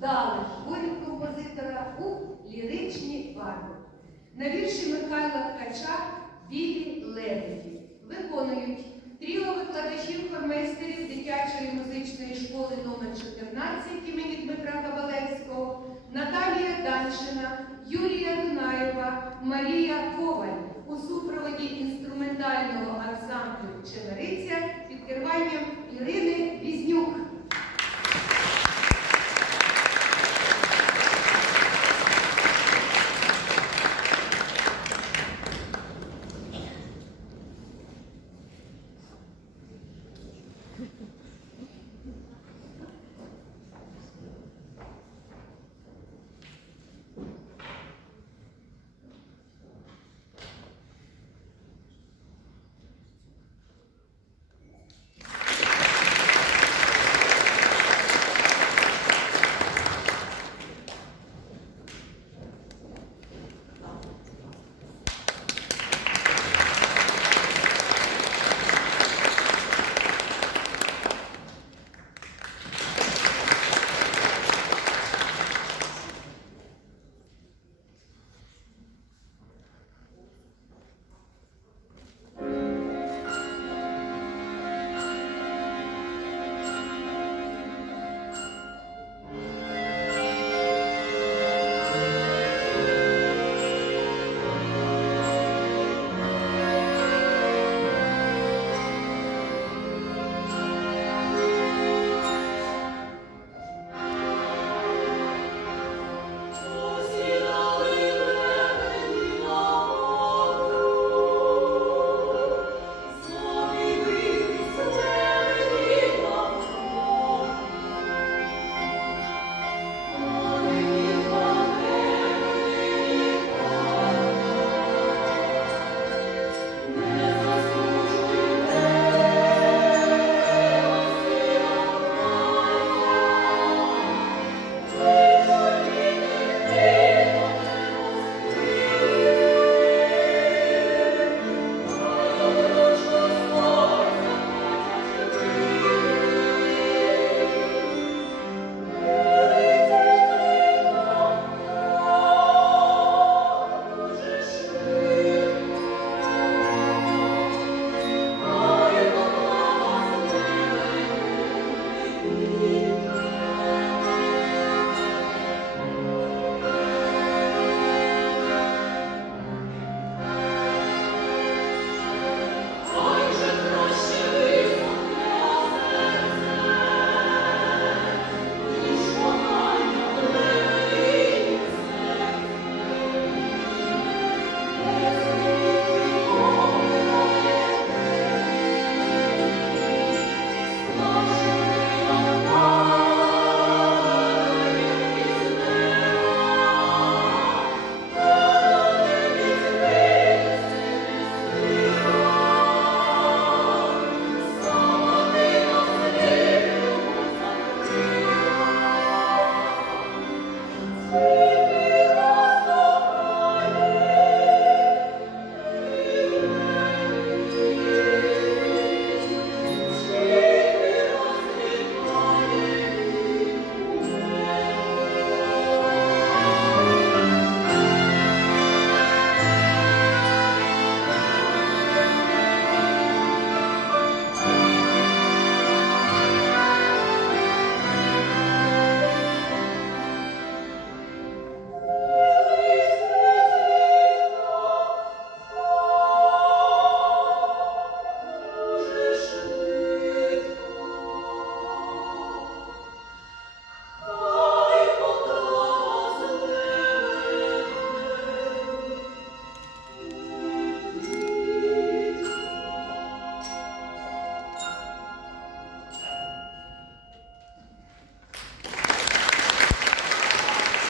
вдалих творів композитора у ліричні барви. На вірші Михайла Ткача Білі лебеді виконують тріо викладачів хормейстерів дитячої музичної школи номер 14 імені Дмитра Кабалевського, Наталія Даншина, Юлія Дунаєва, Марія Коваль у супроводі інструментального